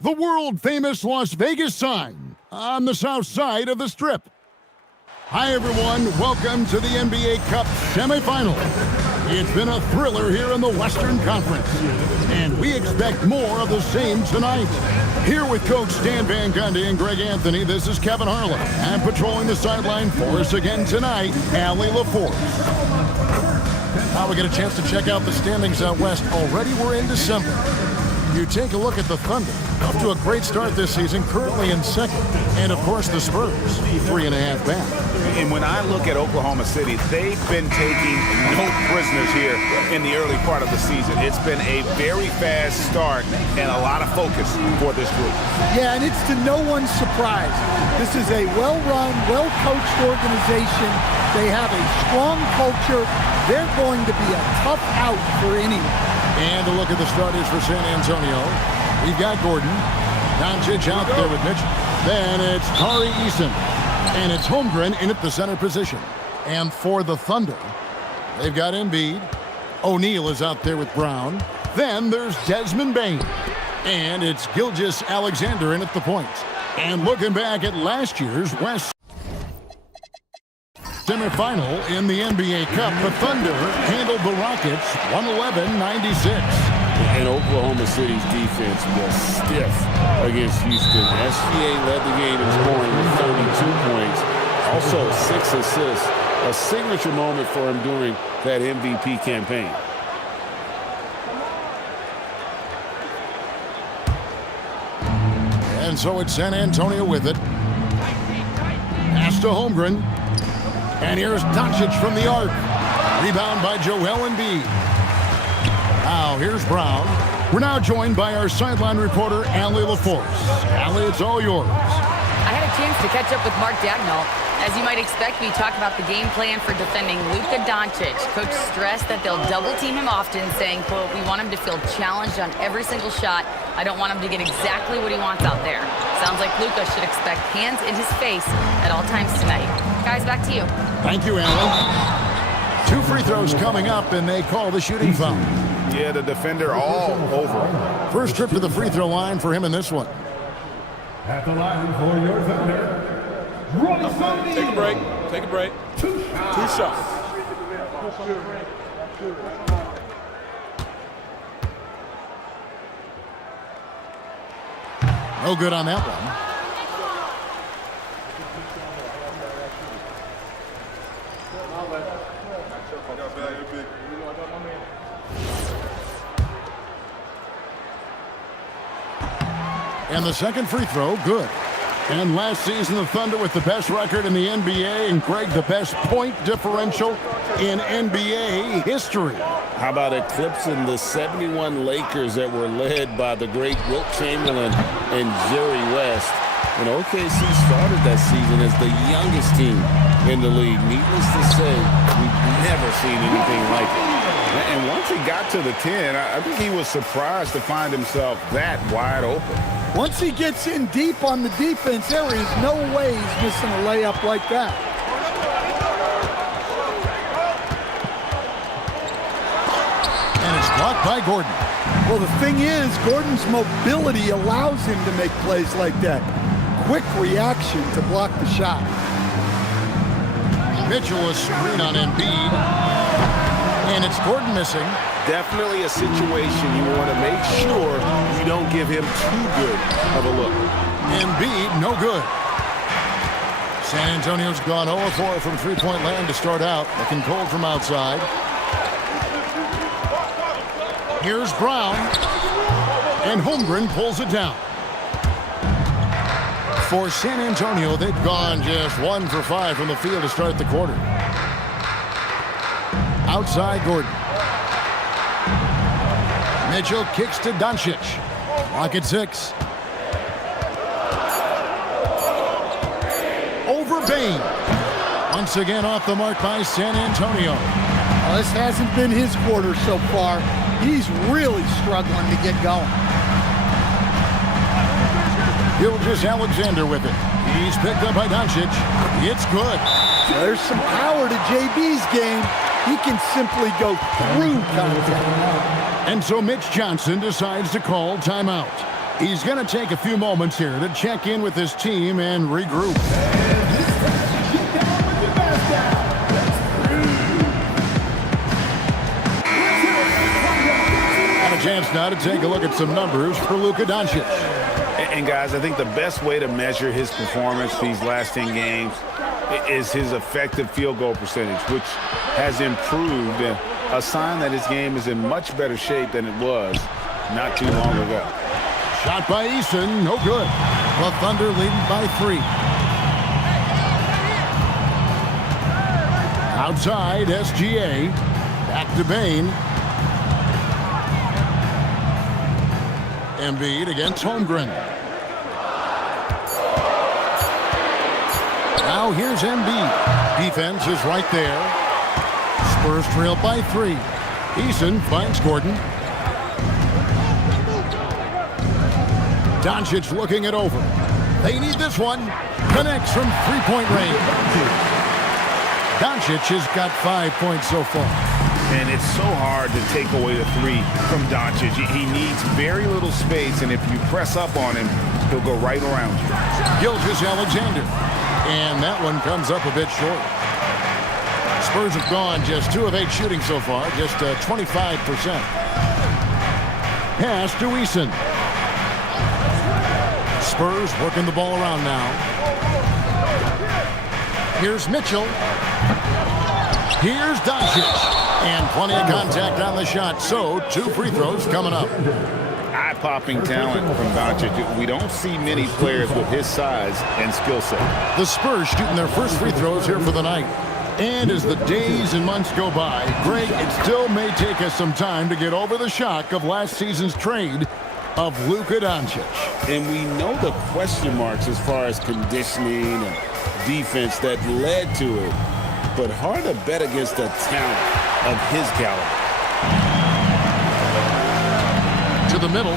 the world-famous Las Vegas sign on the south side of the Strip. Hi, everyone. Welcome to the NBA Cup semifinal. It's been a thriller here in the Western Conference, and we expect more of the same tonight. Here with Coach Stan Van Gundy and Greg Anthony, this is Kevin Harlan. And patrolling the sideline for us again tonight, Allie LaForce. Now we get a chance to check out the standings out west. Already we're in December. You take a look at the Thunder. Off to a great start this season, currently in second. And, of course, the Spurs, 3.5 back. And when I look at Oklahoma City, they've been taking no prisoners here in the early part of the season. It's been a very fast start and a lot of focus for this group. Yeah, and it's to no one's surprise. This is a well-run, well-coached organization. They have a strong culture. They're going to be a tough out for anyone. And a look at the starters for San Antonio. We've got Gordon. Doncic out there with Mitchell. Then it's Tari Eason. And it's Holmgren in at the center position. And for the Thunder, they've got Embiid. O'Neal is out there with Brown. Then there's Desmond Bane. And it's Gilgeous-Alexander in at the point. And looking back at last year's West semifinal in the NBA Cup, the Thunder handled the Rockets 111-96. And Oklahoma City's defense was stiff against Houston. SGA led the game in scoring with 32 points. Also 6 assists, a signature moment for him during that MVP campaign. And so it's San Antonio with it. Pass to Holmgren. And here's Doncic from the arc. Rebound by Joel Embiid. Now here's Brown. We're now joined by our sideline reporter, Allie LaForce. Allie, it's all yours. I had a chance to catch up with Mark Dagnall. As you might expect, we talked about the game plan for defending Luka Doncic. Coach stressed that they'll double team him often, saying, quote, "We want him to feel challenged on every single shot. I don't want him to get exactly what he wants out there." Sounds like Luka should expect hands in his face at all times tonight. Guys, back to you. Thank you, Allie. 2 free throws coming up, and they call the shooting foul. Yeah, the defender all over him. First trip to the free throw line for him in this one. At the line for your Thunder, Take a break. Take a break. Two shots. No good on that one. And the second free throw, good. And last season, the Thunder with the best record in the NBA, and Greg, the best point differential in NBA history. How about eclipsing the 71 Lakers that were led by the great Wilt Chamberlain and Jerry West? And OKC started that season as the youngest team in the league. Needless to say, we've never seen anything like it. And once he got to the 10, I think he was surprised to find himself that wide open. Once he gets in deep on the defense, there is no way he's missing a layup like that. And it's blocked by Gordon. Well, the thing is, Gordon's mobility allows him to make plays like that. Quick reaction to block the shot. Mitchell is screen on Embiid. And it's Gordon missing. Definitely a situation you want to make sure you don't give him too good of a look. Embiid, no good. San Antonio's gone 0-4 from three-point land to start out. Looking cold from outside. Here's Brown. And Holmgren pulls it down. For San Antonio, they've gone just 1 for 5 from the field to start the quarter. Outside Gordon. Mitchell kicks to Doncic. Clock at 6. Over Bane. Once again off the mark by San Antonio. Well, this hasn't been his quarter so far. He's really struggling to get going. Gilgeous-Alexander with it. He's picked up by Doncic. It's good. There's some power to JB's game. He can simply go through contact. And so Mitch Johnson decides to call timeout. He's going to take a few moments here to check in with his team and regroup. And a chance now to take a look at some numbers for Luka Doncic. And guys, I think the best way to measure his performance these last 10 games is his effective field goal percentage, which has improved, a sign that his game is in much better shape than it was not too long ago. Shot by Eason, no good. The Thunder leading by 3. Outside, SGA. Back to Bain. Embiid against Holmgren. Now here's Embiid. Defense is right there. Spurs trail by 3. Eason finds Gordon. Doncic looking it over. They need this one. Connects from three-point range. Doncic has got 5 points so far. And it's so hard to take away the 3 from Doncic. He needs very little space, and if you press up on him, he'll go right around you. Gilgeous-Alexander. And that one comes up a bit short. Spurs have gone just 2 of 8 shooting so far, just 25%. Pass to Eason. Spurs working the ball around now. Here's Mitchell. Here's Doncic. And plenty of contact on the shot. So 2 free throws coming up. Eye-popping talent from Doncic. We don't see many players with his size and skill set. The Spurs shooting their first free throws here for the night. And as the days and months go by, Greg, it still may take us some time to get over the shock of last season's trade of Luka Doncic. And we know the question marks as far as conditioning and defense that led to it. But hard to bet against the talent of his caliber. To the middle.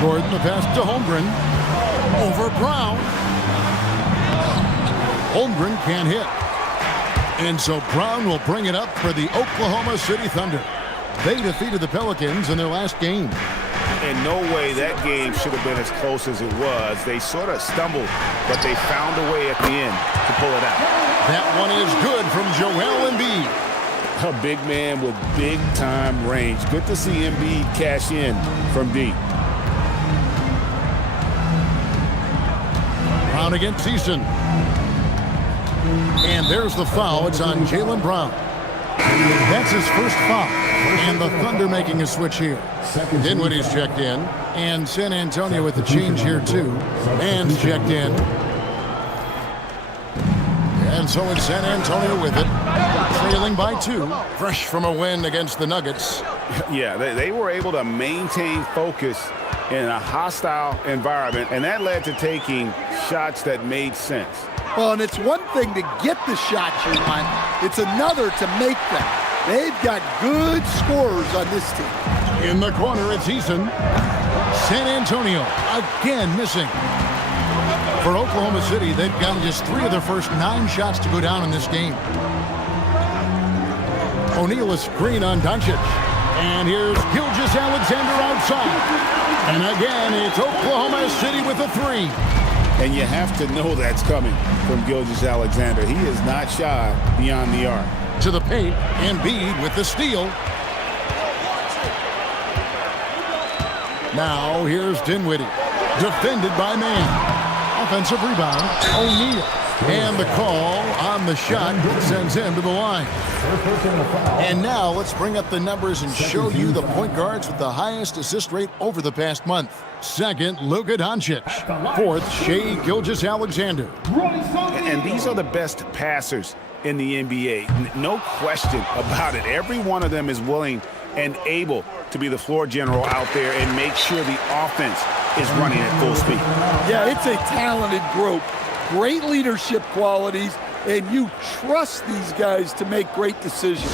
Gordon, the pass to Holmgren. Over Brown. Holmgren can't hit. And so Brown will bring it up for the Oklahoma City Thunder. They defeated the Pelicans in their last game. In no way that game should have been as close as it was. They sort of stumbled, but they found a way at the end to pull it out. That one is good from Joel Embiid. A big man with big-time range. Good to see Embiid cash in from deep. Brown against Eason. And there's the foul. It's on Jaylen Brown. That's his first foul. And the Thunder making a switch here. Dinwiddie's checked in. And San Antonio with the change here, too. And checked in. And so it's San Antonio with it. Trailing by 2. Fresh from a win against the Nuggets. Yeah, they were able to maintain focus in a hostile environment. And that led to taking shots that made sense. Well, and it's one thing to get the shots you want. It's another to make them. They've got good scorers on this team. In the corner, it's Eason. San Antonio again missing. For Oklahoma City, they've gotten just 3 of their first 9 shots to go down in this game. O'Neal is screen on Doncic. And here's Gilgeous-Alexander outside. And again, it's Oklahoma City with a 3. And you have to know that's coming from Gilgeous-Alexander. He is not shy beyond the arc. To the paint, Embiid with the steal. Now here's Dinwiddie, defended by Man. Offensive rebound, O'Neal. And the call on the shot sends him to the line. And now let's bring up the numbers and show you the point guards with the highest assist rate over the past month. Second, Luka Doncic. Fourth, Shai Gilgeous-Alexander. And these are the best passers in the NBA. No question about it. Every one of them is willing and able to be the floor general out there and make sure the offense is running at full speed. Yeah, it's a talented group. Great leadership qualities, and you trust these guys to make great decisions.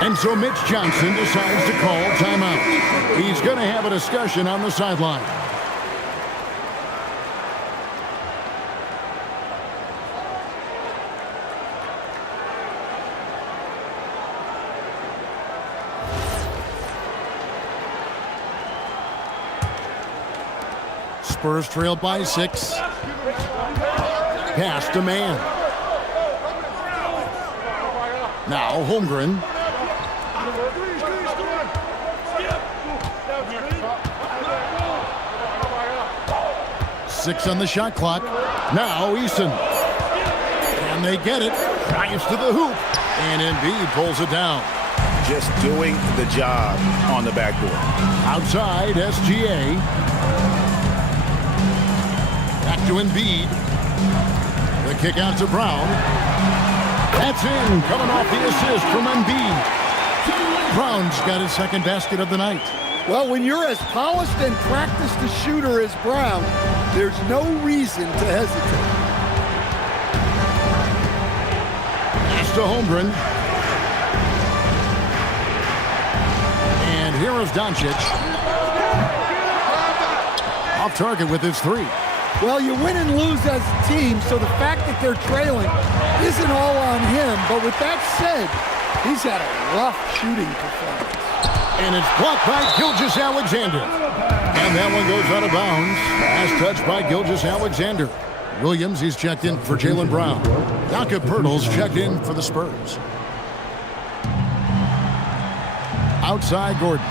And so Mitch Johnson decides to call timeout. He's going to have a discussion on the sideline. Spurs trail by 6. Pass to man. Now Holmgren. Six on the shot clock. Now Eason. Can they get it? Drives to the hoop. And Embiid pulls it down. Just doing the job on the backboard. Outside, SGA. Back to Embiid. The kick out to Brown. That's in. Coming off the assist from Embiid. Brown's got his second basket of the night. Well, when you're as polished and practiced a shooter as Brown, there's no reason to hesitate. Pass to Holmgren. And here is Doncic. Off target with his 3. Well, you win and lose as a team, so the fact that they're trailing isn't all on him. But with that said, he's had a rough shooting performance. And it's blocked by Gilgeous-Alexander. And that one goes out of bounds. Last touch by Gilgeous-Alexander. Williams, he's checked in for Jaylen Brown. Jakob Poeltl's checked in for the Spurs. Outside Gordon.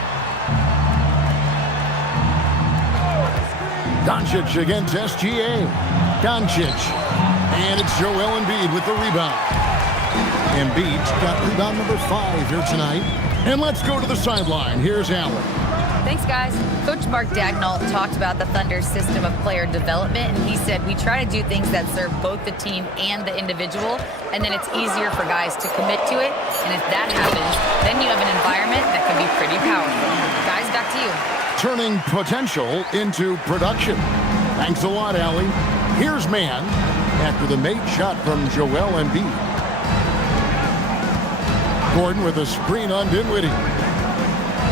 Doncic against SGA. Doncic. And it's Joel Embiid with the rebound. Embiid's got rebound number 5 here tonight. And let's go to the sideline. Here's Allen. Thanks, guys. Coach Mark Daigneault talked about the Thunder's system of player development, and he said, we try to do things that serve both the team and the individual, and then it's easier for guys to commit to it. And if that happens, then you have an environment that can be pretty powerful. Guys, back to you. Turning potential into production. Thanks a lot, Allie. Here's man after the made shot from Joel Embiid. Gordon with a screen on Dinwiddie.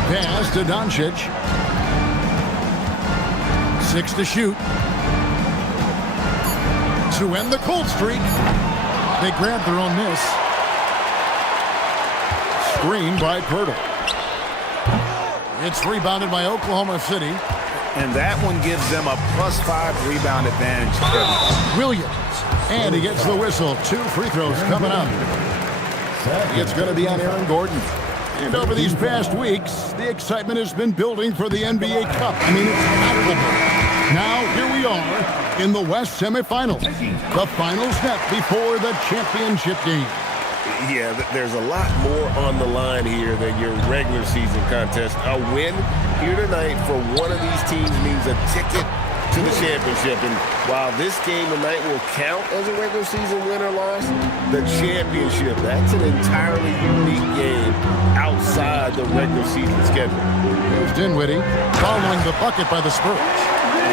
Pass to Doncic. 6 to shoot. To end the cold streak. They grabbed their own miss. Screen by Poeltl. It's rebounded by Oklahoma City. And that one gives them a +5 rebound advantage. Williams. And he gets the whistle. 2 free throws coming up. It's going to be on Aaron Gordon. And over these past weeks, the excitement has been building for the NBA Cup. I mean, it's palpable. Now, here we are in the West semifinals. The final step before the championship game. Yeah, there's a lot more on the line here than your regular season contest. A win here tonight for one of these teams means a ticket to the championship. And while this game tonight will count as a regular season win or loss, the championship, that's an entirely unique game outside the regular season schedule. Here's Dinwiddie following the bucket by the Spurs.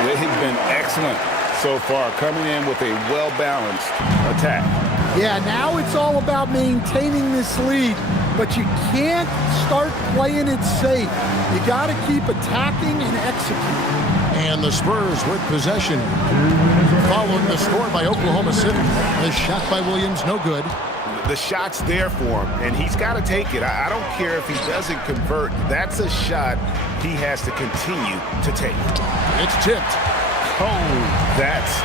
They have been excellent so far, coming in with a well-balanced attack. Yeah, now it's all about maintaining this lead, but you can't start playing it safe. You got to keep attacking and executing. And the Spurs with possession. Following the score by Oklahoma City. The shot by Williams, no good. The shot's there for him, and he's got to take it. I don't care if he doesn't convert. That's a shot he has to continue to take. It's tipped. Oh, that's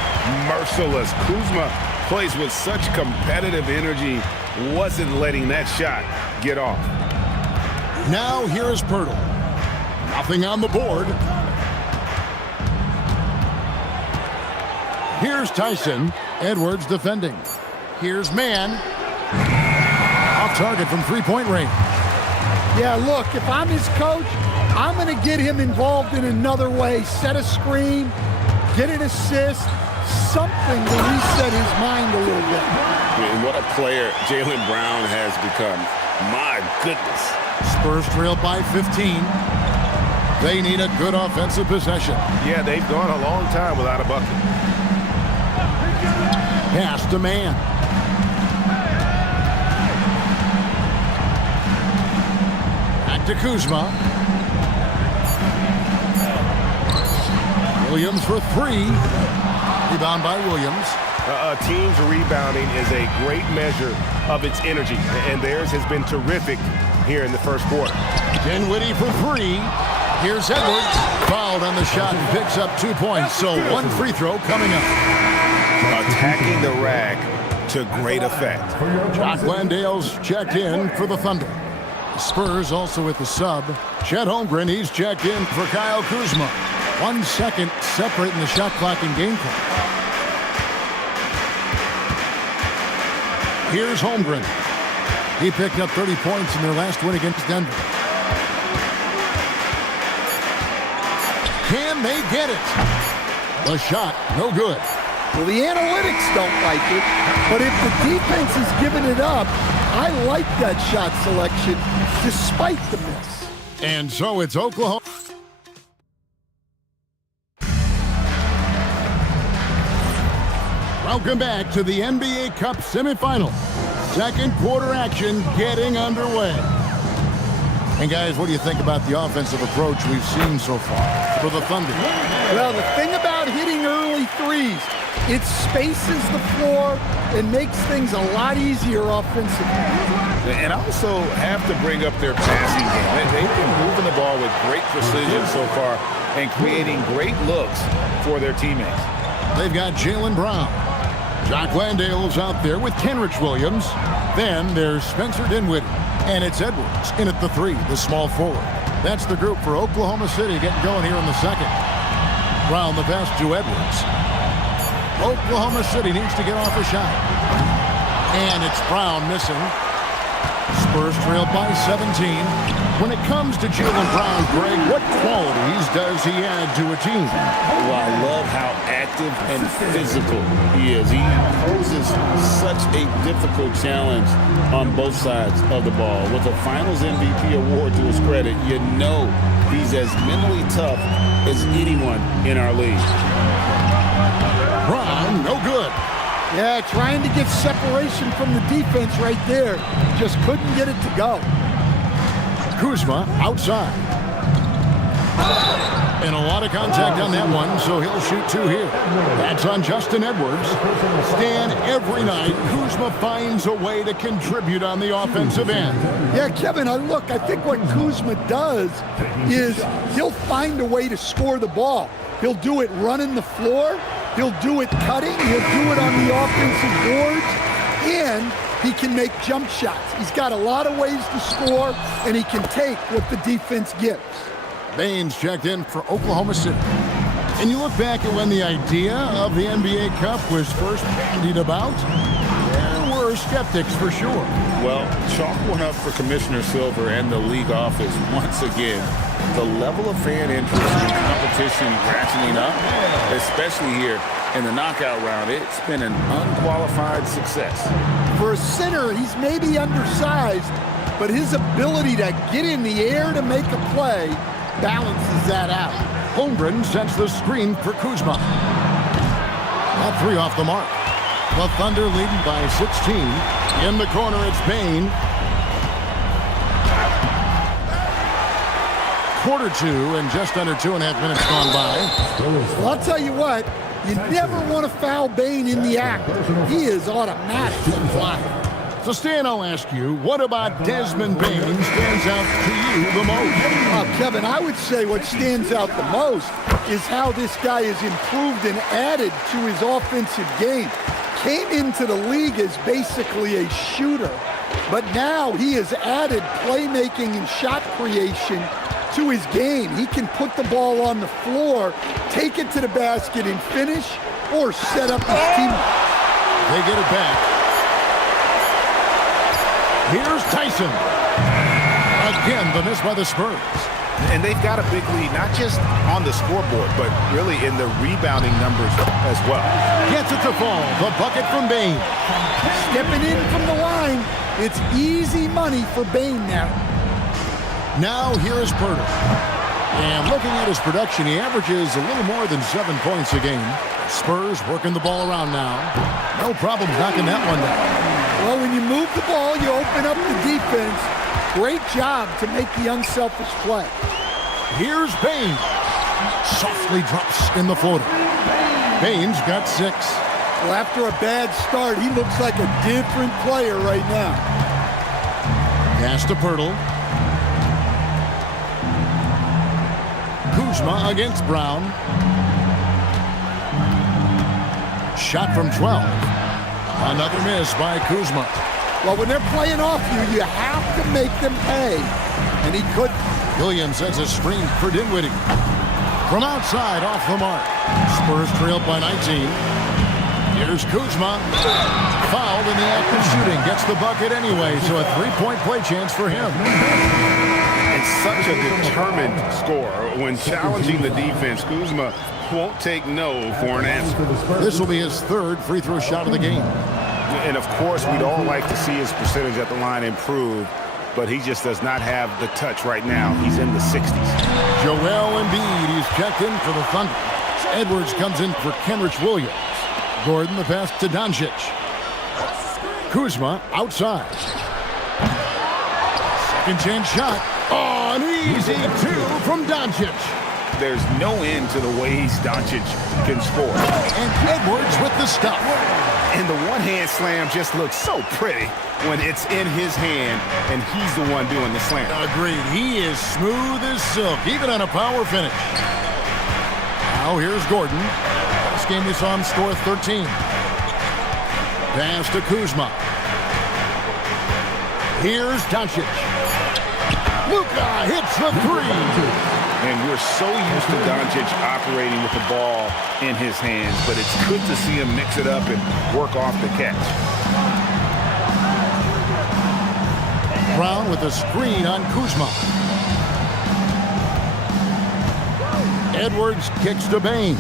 merciless. Kuzma plays with such competitive energy, wasn't letting that shot get off. Now here is Poeltl. Nothing on the board. Here's Tyson. Edwards defending. Here's Mann. Off target from three-point range. Yeah, look, if I'm his coach, I'm going to get him involved in another way. Set a screen, get an assist, something to reset his mind a little bit. And what a player Jaylen Brown has become. My goodness. Spurs trail by 15. They need a good offensive possession. Yeah, they've gone a long time without a bucket. Pass to Mann. Back to Kuzma. Williams for 3. Rebound by Williams. A team's rebounding is a great measure of its energy, and theirs has been terrific here in the first quarter. Dinwiddie for 3. Here's Edwards. Fouled on the shot and picks up 2 points. So one free throw coming up. Attacking the rack to great effect. Jock Landale's checked in for the Thunder. Spurs also with the sub. Chet Holmgren, he's checked in for Kyle Kuzma. 1 second separating the shot clock and game clock. Here's Holmgren. He picked up 30 points in their last win against Denver. Can they get it? The shot, no good. Well, the analytics don't like it, but if the defense is giving it up, I like that shot selection despite the miss. And so it's Oklahoma. Welcome back to the NBA Cup semifinal. Second quarter action getting underway. And guys, what do you think about the offensive approach we've seen so far for the Thunder? Well, the thing about hitting early threes, it spaces the floor and makes things a lot easier offensively. And also have to bring up their passing game. They've been moving the ball with great precision so far and creating great looks for their teammates. They've got Jaylen Brown. Jock Landale's out there with Kenrich Williams. Then there's Spencer Dinwiddie. And it's Edwards in at the 3, the small forward. That's the group for Oklahoma City getting going here in the second. Brown the pass to Edwards. Oklahoma City needs to get off a shot. And it's Brown missing. Spurs trailed by 17. When it comes to Jaylen Brown, Greg, what qualities does he add to a team? Well, I love how active and physical he is. He poses such a difficult challenge on both sides of the ball. With a Finals MVP award to his credit, you know he's as mentally tough as anyone in our league. Brown, no good. Yeah, trying to get separation from the defense right there. Just couldn't get it to go. Kuzma outside. And a lot of contact on that one, so he'll shoot 2 here. That's on Justin Edwards. Stan, every night, Kuzma finds a way to contribute on the offensive end. Yeah, Kevin, I think what Kuzma does is he'll find a way to score the ball. He'll do it running the floor. He'll do it cutting. He'll do it on the offensive boards. And he can make jump shots. He's got a lot of ways to score, and he can take what the defense gives. Baines checked in for Oklahoma City. And you look back at when the idea of the NBA Cup was first bandied about, there were skeptics for sure. Well, chalk one up for Commissioner Silver and the league office once again. The level of fan interest and competition ratcheting up, especially here in the knockout round, it's been an unqualified success. For a center, he's maybe undersized, but his ability to get in the air to make a play balances that out. Holmgren sets the screen for Kuzma. That 3 off the mark. The Thunder leading by 16. In the corner, it's Bane. Quarter 2 and just under 2.5 minutes gone by. Well, I'll tell you what, you never want to foul Bane in the act. He is automatic and flying. So, Stan, I'll ask you, what about Desmond Bane stands out to you the most? Kevin, I would say what stands out the most is how this guy has improved and added to his offensive game. Came into the league as basically a shooter, but now he has added playmaking and shot creation to his game. He can put the ball on the floor, take it to the basket and finish, or set up his team. They get it back. Here's Tyson. Again, the miss by the Spurs. And they've got a big lead, not just on the scoreboard, but really in the rebounding numbers as well. Gets it to fall. The bucket from Bane. Stepping in from the line. It's easy money for Bane now. Now here is Purtle. And looking at his production, he averages a little more than 7 points a game. Spurs working the ball around now. No problem knocking that one down. Well, when you move the ball, you open up the defense. Great job to make the unselfish play. Here's Bane. Softly drops in the floater. Bane's got 6. Well, after a bad start, he looks like a different player right now. Pass to Purtle. Kuzma against Brown. Shot from 12. Another miss by Kuzma. Well, when they're playing off you, you have to make them pay. And he couldn't. Williams sets a screen for Dinwiddie. From outside, off the mark. Spurs trailed by 19. Here's Kuzma. Fouled in the act of shooting. Gets the bucket anyway, so a three-point play chance for him. And such a determined scorer. When challenging the defense, Kuzma won't take no for an answer. This will be his third free throw shot of the game. And, of course, we'd all like to see his percentage at the line improve, but he just does not have the touch right now. He's in the 60s. Joel Embiid, he's checked in for the Thunder. Edwards comes in for Kenrich Williams. Gordon the pass to Doncic. Kuzma outside. Second chance shot. Oh, an easy two from Doncic. There's no end to the ways Doncic can score. And Edwards with the stop. And the one-hand slam just looks so pretty when it's in his hand and he's the one doing the slam. Agreed. He is smooth as silk, even on a power finish. Now here's Gordon. Last game we saw him score 13. Pass to Kuzma. Here's Doncic. Luka hits the three. And we're so used to Doncic operating with the ball in his hands, but it's good to see him mix it up and work off the catch. Brown with a screen on Kuzma. Edwards kicks to Bane.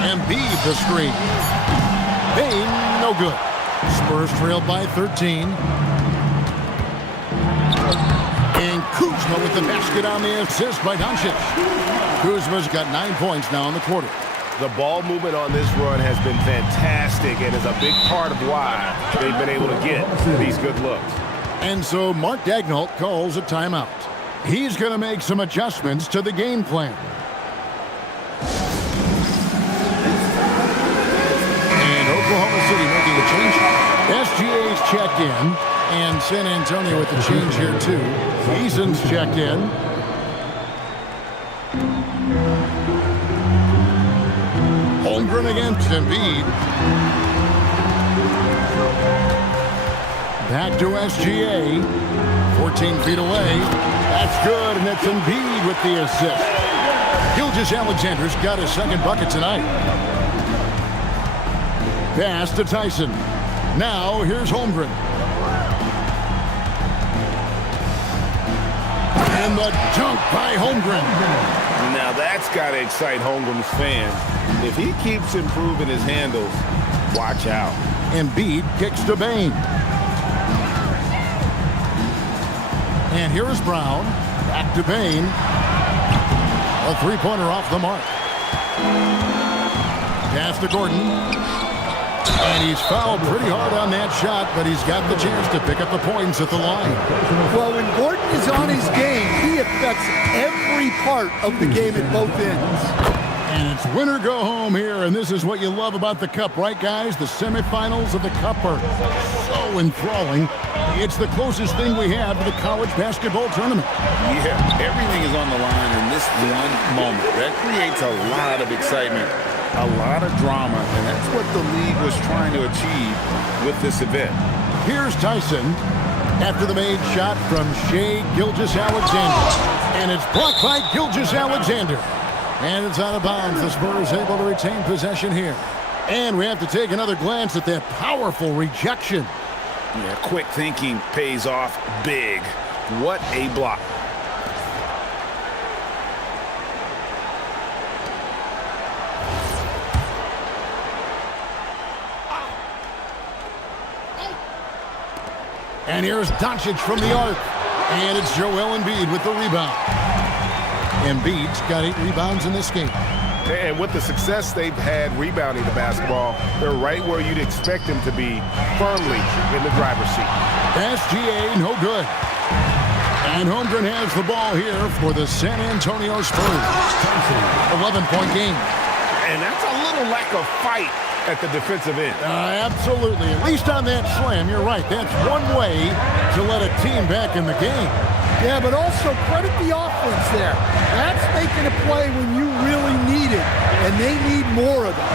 Embiid the screen. Bane, no good. Spurs trailed by 13. And Kuzma with the basket on the assist by Doncic. Kuzma's got 9 points now in the quarter. The ball movement on this run has been fantastic and is a big part of why they've been able to get these good looks. And so Mark Daigneault calls a timeout. He's going to make some adjustments to the game plan. And Oklahoma City making a change. SGA's checked in. And San Antonio with the change here, too. Eason's checked in. Holmgren against Embiid. Back to SGA. 14 feet away. That's good, and it's Embiid with the assist. Gilgeous-Alexander's got his second bucket tonight. Pass to Tyson. Now, here's Holmgren. And the dunk by Holmgren. Now that's got to excite Holmgren's fans. If he keeps improving his handles, watch out. Embiid kicks to Bane. And here's Brown. Back to Bane. A three-pointer off the mark. Pass to Gordon. And he's fouled pretty hard on that shot, but he's got the chance to pick up the points at the line. Well, when Gordon is on his game, he affects every part of the game at both ends. And it's win or go home here, and this is what you love about the Cup, right, guys? The semifinals of the Cup are so enthralling. It's the closest thing we have to the college basketball tournament. Yeah, everything is on the line in this one moment. That creates a lot of excitement, a lot of drama, and that's what the league was trying to achieve with this event. Here's Tyson after the made shot from Shai Gilgeous-Alexander. And it's blocked by Gilgeous-Alexander. And it's out of bounds. The Spurs able to retain possession here. And we have to take another glance at that powerful rejection. Yeah, quick thinking pays off big. What a block. And here's Doncic from the arc. And it's Joel Embiid with the rebound. Embiid's got 8 rebounds in this game. And with the success they've had rebounding the basketball, they're right where you'd expect them to be, firmly in the driver's seat. SGA, no good. And Holmgren has the ball here for the San Antonio Spurs. 11-point game. And that's a little lack of fight at the defensive end. Absolutely. At least on that slam, you're right. That's one way to let a team back in the game. Yeah, but also credit the offense there. That's making a play when you really need it, and they need more of it.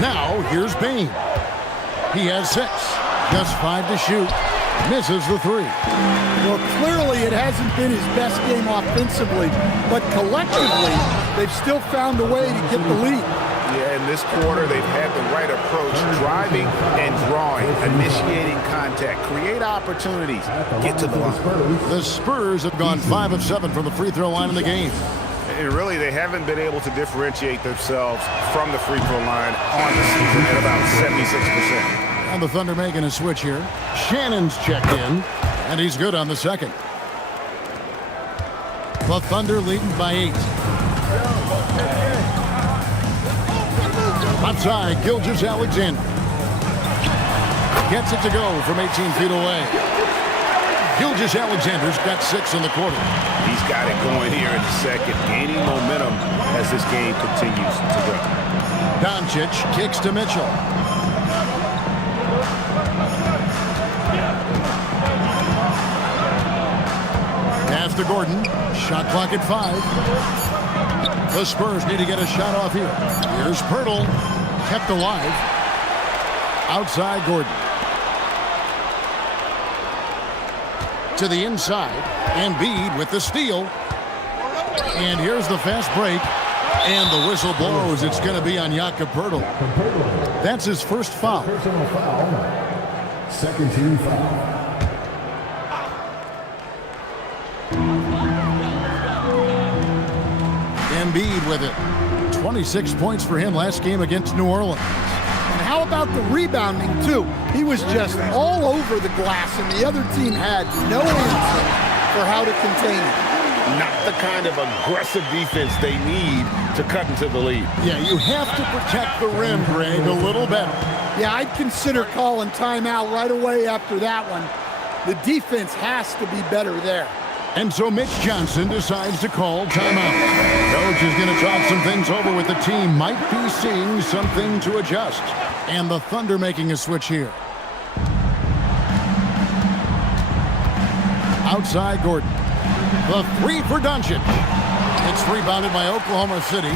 Now, here's Bain. He has 6. Just 5 to shoot. Misses the 3. Well, clearly it hasn't been his best game offensively, but collectively, they've still found a way to get the lead. Yeah, in this quarter, they've had the right approach, driving and drawing, initiating contact, create opportunities, get to the line. The Spurs have gone 5 of 7 from the free throw line in the game. And really, they haven't been able to differentiate themselves from the free throw line on the season at about 76%. And the Thunder making a switch here. Shannon's checked in, and he's good on the second. The Thunder leading by 8. Outside, Gilgeous-Alexander. Gets it to go from 18 feet away. Gilgeous-Alexander's got 6 in the quarter. He's got it going here in the second, gaining momentum as this game continues to go. Doncic kicks to Mitchell. Pass to Gordon. Shot clock at 5. The Spurs need to get a shot off here. Here's Pirtle. Kept alive. Outside Gordon. To the inside. Embiid with the steal. And here's the fast break. And the whistle blows. It's going to be on Jakob Pirtle. That's his first foul. Personal foul. Second team foul. Embiid with it. 26 points for him last game against New Orleans. And how about the rebounding, too? He was just all over the glass, and the other team had no answer for how to contain him. Not the kind of aggressive defense they need to cut into the lead. Yeah, you have to protect the rim, Greg, a little better. Yeah, I'd consider calling timeout right away after that one. The defense has to be better there. And so Mitch Johnson decides to call timeout. Coach is going to talk some things over with the team. Might be seeing something to adjust. And the Thunder making a switch here. Outside Gordon. The 3 for Doncic. It's rebounded by Oklahoma City.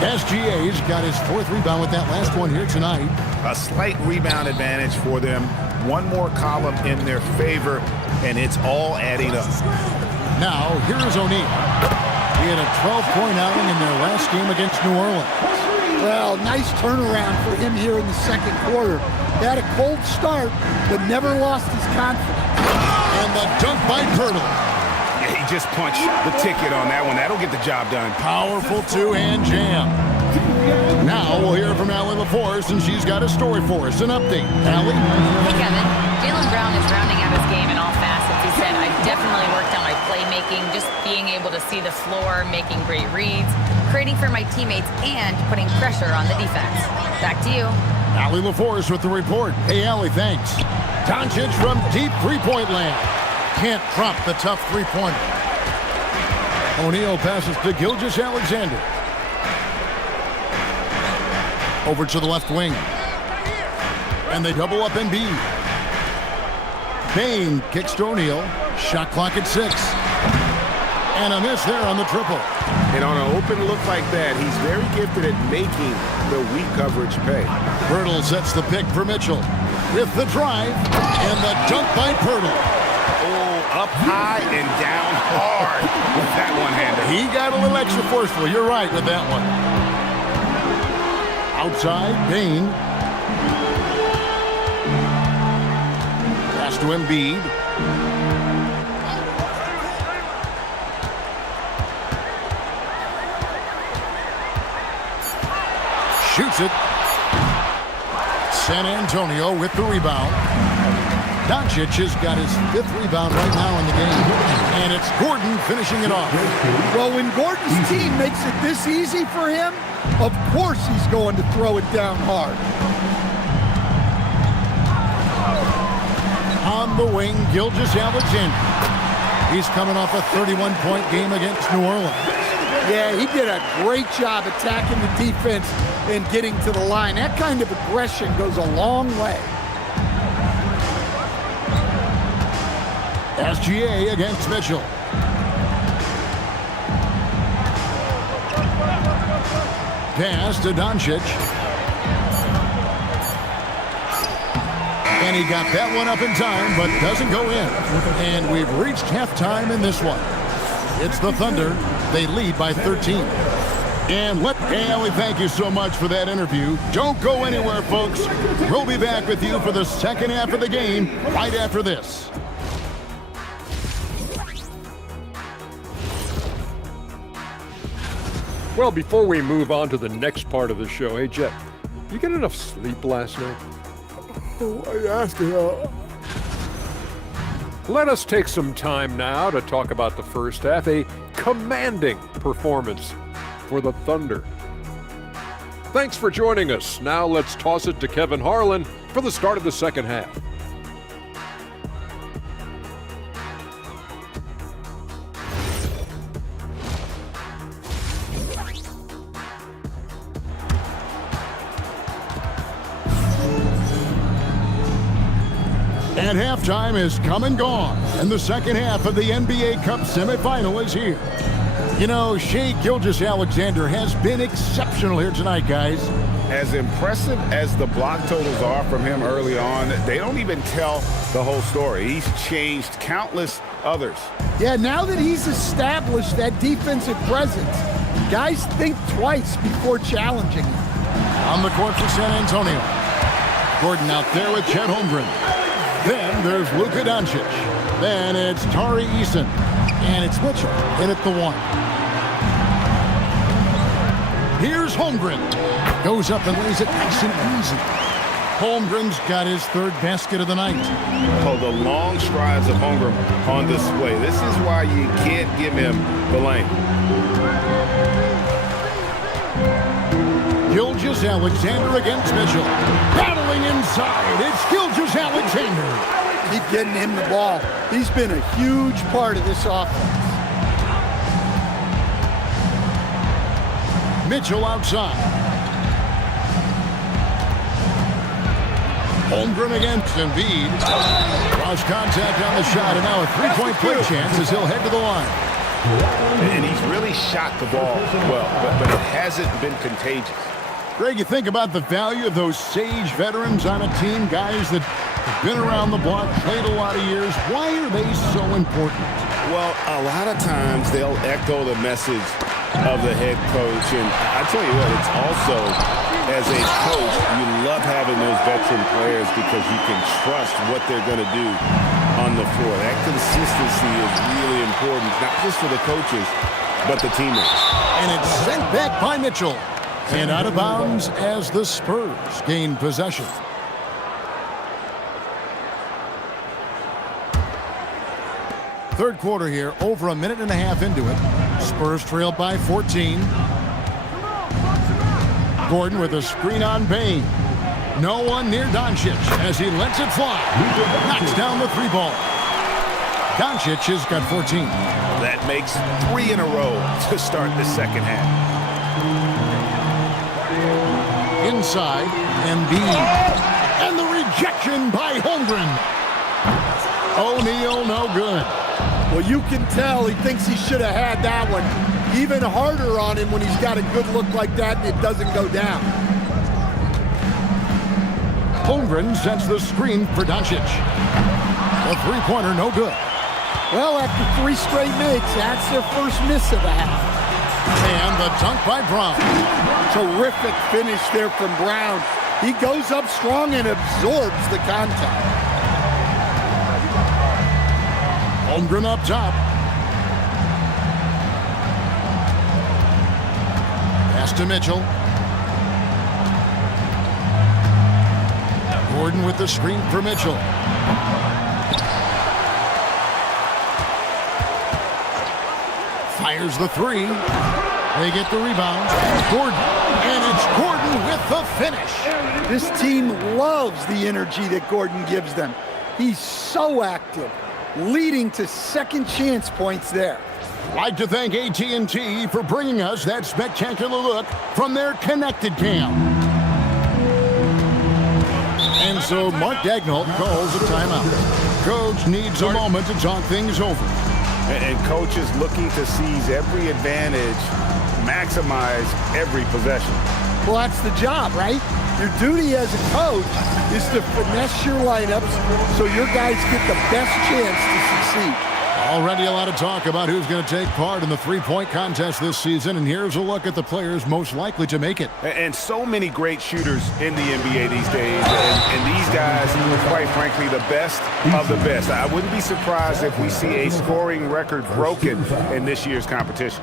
SGA's got his 4th rebound with that last one here tonight. A slight rebound advantage for them. One more column in their favor, and it's all adding up. Now, here is O'Neal. He had a 12-point outing in their last game against New Orleans. Well, nice turnaround for him here in the second quarter. He had a cold start, but never lost his confidence. And the dunk by Pirtle. Yeah, he just punched the ticket on that one. That'll get the job done. Powerful two-hand jam. Now we'll hear from Allie LaForce, and she's got a story for us. An update. Allie? Hey, Kevin. Jaylen Brown is rounding out his game in all facets. He said, I've definitely worked on my playmaking, just being able to see the floor, making great reads, creating for my teammates, and putting pressure on the defense. Back to you. Allie LaForce with the report. Hey, Allie, thanks. Doncic from deep three-point land. Can't drop the tough three-pointer. O'Neal passes to Gilgeous-Alexander. Over to the left wing. And they double up Embiid. Bain kicks to O'Neal. Shot clock at 6. And a miss there on the triple. And on an open look like that, he's very gifted at making the weak coverage pay. Pirtle sets the pick for Mitchell. With the drive. And the dunk by Pirtle. Oh, up high and down hard with that one-hander. He got a little extra forceful. You're right with that one. Outside, Bain. Pass to Embiid. Shoots it. San Antonio with the rebound. Doncic has got his 5th rebound right now in the game. And it's Gordon finishing it off. Well, when Gordon's team makes it this easy for him, of course he's going to throw it down hard. On the wing, Gilgeous-Alexander. He's coming off a 31-point game against New Orleans. Yeah, he did a great job attacking the defense and getting to the line. That kind of aggression goes a long way. SGA against Mitchell. Pass to Doncic. And he got that one up in time, but doesn't go in. And we've reached halftime in this one. It's the Thunder. They lead by 13. And we thank you so much for that interview. Don't go anywhere, folks. We'll be back with you for the second half of the game right after this. Well, before we move on to the next part of the show, hey, Jet, you get enough sleep last night? Let us take some time now to talk about the first half, a commanding performance for the Thunder. Thanks for joining us. Now let's toss it to Kevin Harlan for the start of the second half. And halftime is come and gone, and the second half of the NBA Cup semifinal is here. You know, Shai Gilgeous-Alexander has been exceptional here tonight, guys. As impressive as the block totals are from him early on, they don't even tell the whole story. He's changed countless others. Yeah, now that he's established that defensive presence, guys think twice before challenging him. On the court for San Antonio. Gordon out there with Chet Holmgren. Then there's Luka Doncic. Then it's Tari Eason. And it's Mitchell in at the one. Here's Holmgren. Goes up and lays it nice and easy. Holmgren's got his third basket of the night. Oh, the long strides of Holmgren on display. This is why you can't give him the lane. Gilgeous-Alexander against Mitchell. Battling inside. It's Gilgeous-Alexander. Keep getting him the ball. He's been a huge part of this offense. Mitchell outside. Holmgren against Embiid. Cross contact on the shot, and now a three-point play chance as he'll head to the line. And he's really shot the ball well, but it hasn't been contagious. Greg, you think about the value of those sage veterans on a team, guys that have been around the block, played a lot of years. Why are they so important? Well, a lot of times they'll echo the message of the head coach. And I tell you what, it's also, as a coach, you love having those veteran players because you can trust what they're going to do on the floor. That consistency is really important, not just for the coaches, but the teammates. And it's sent back by Mitchell. And out of bounds as the Spurs gain possession. Third quarter here, over a minute and a half into it. Spurs trailed by 14. Gordon with a screen on Bain. No one near Doncic as he lets it fly. Knocks down the three ball. Doncic has got 14. That makes 3 in a row to start the second half. Inside, Embiid. And the rejection by Holmgren. O'Neal, no good. Well, you can tell he thinks he should have had that one. Even harder on him when he's got a good look like that and it doesn't go down. Holmgren sets the screen for Doncic. A three-pointer, no good. Well, after 3 straight makes, that's their first miss of the half. And the dunk by Brown. Terrific finish there from Brown. He goes up strong and absorbs the contact. Holmgren up top. Pass to Mitchell. Gordon with the screen for Mitchell. Fires the three. They get the rebound. Gordon. And it's Gordon with the finish. This team loves the energy that Gordon gives them. He's so active, leading to second chance points there. Like to thank AT&T for bringing us that spectacular look from their connected cam. And so Mark Daigneault calls a timeout. Coach needs a moment to talk things over. And coach is looking to seize every advantage, maximize every possession. Well, that's the job, right? Your duty as a coach is to finesse your lineups so your guys get the best chance to succeed. Already a lot of talk about who's going to take part in the three-point contest this season, and here's a look at the players most likely to make it. And so many great shooters in the NBA these days, and these guys, quite frankly, the best of the best. I wouldn't be surprised if we see a scoring record broken in this year's competition.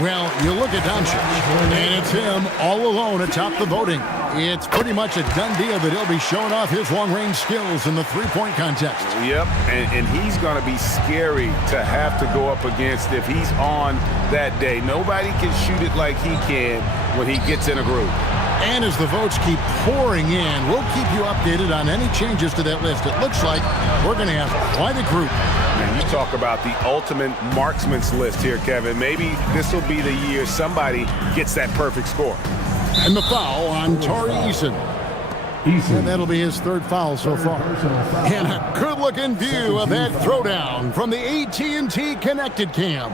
Well, you look at Doncic, and it's him all alone atop the voting. It's pretty much a done deal that he'll be showing off his long-range skills in the three-point contest. Yep, and he's going to be scary to have to go up against if he's on that day. Nobody can shoot it like he can when he gets in a groove. And as the votes keep pouring in, we'll keep you updated on any changes to that list. It looks like we're going to have quite a group. And you talk about the ultimate marksman's list here, Kevin. Maybe this will be the year somebody gets that perfect score. And the foul on Tari Eason. And that'll be his third foul so far. And a good-looking view of that throwdown from the AT&T Connected Cam.